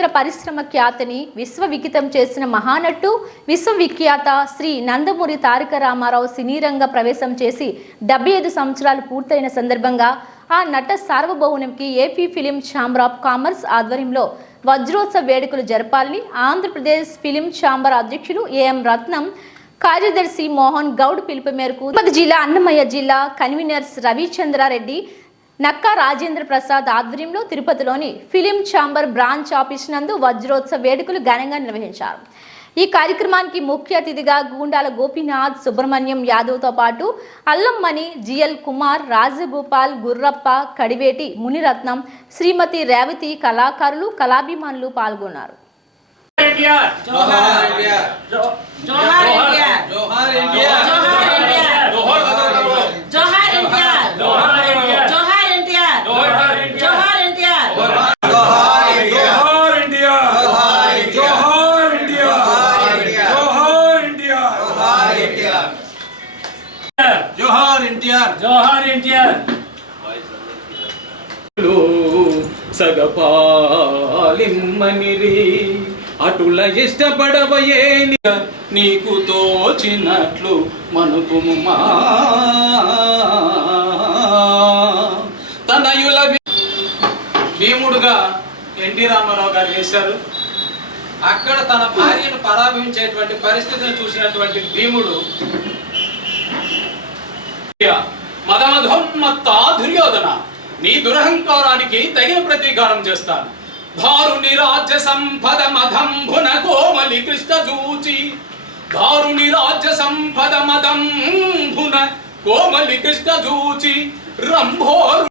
చిత్ర పరిశ్రమ ఖ్యాతిని విశ్వవిఖ్యాతం చేసిన మహానటు విశ్వవిఖ్యాత శ్రీ నందమూరి తారక రామారావు సినీ రంగ ప్రవేశం చేసి 75 సంవత్సరాలు పూర్తయిన సందర్భంగా ఆ నట సార్వభౌమునికి AP film chamber of commerce ఆధ్వర్యంలో వజ్రోత్సవ వేడుకలు జరపాలని ఆంధ్రప్రదేశ్ ఫిలిం ఛాంబర్ అధ్యక్షులు ఏఎం రత్నం కార్యదర్శి మోహన్ గౌడ్ పిలుపు మేరకు తిరుపతి జిల్లా అన్నమయ్య జిల్లా కన్వీనర్స్ రవిచంద్రారెడ్డి నక్కా రాజేంద్ర ప్రసాద్ ఆధ్వర్యంలో తిరుపతిలోని ఫిలిం ఛాంబర్ బ్రాంచ్ ఆఫీస్ నందు వజ్రోత్సవ వేడుకలు ఘనంగా నిర్వహించారు. ఈ కార్యక్రమానికి ముఖ్య అతిథిగా గూండాల గోపీనాథ్, సుబ్రహ్మణ్యం యాదవ్తో పాటు అల్లంమణి, జిఎల్ కుమార్, రాజగోపాల్, గుర్రప్ప, కడివేటి మునిరత్నం, శ్రీమతి రేవతి కళాకారులు, కళాభిమానులు పాల్గొన్నారు. సగపాలిమ్మనిరి అటుల ఇష్టపడవయే నీకు తోచినట్లు మనుకుమా తనయుల భీముడుగా ఎన్టీ రామారావు గారు చేశారు. అక్కడ తన భార్యను పరాభవించేటువంటి పరిస్థితిని చూసినటువంటి భీముడు మదమధోన్మత్త దుర్యోధన, నీ దురహంకారానికి తగిన ప్రతీకారం చేస్తాను. దారుని రాజ్య సంపద మదంభున కోమలి కృష్ణ చూచి, దారుని రాజ్య సంపద మదంభున కోమలి కృష్ణ చూచి రంభోరు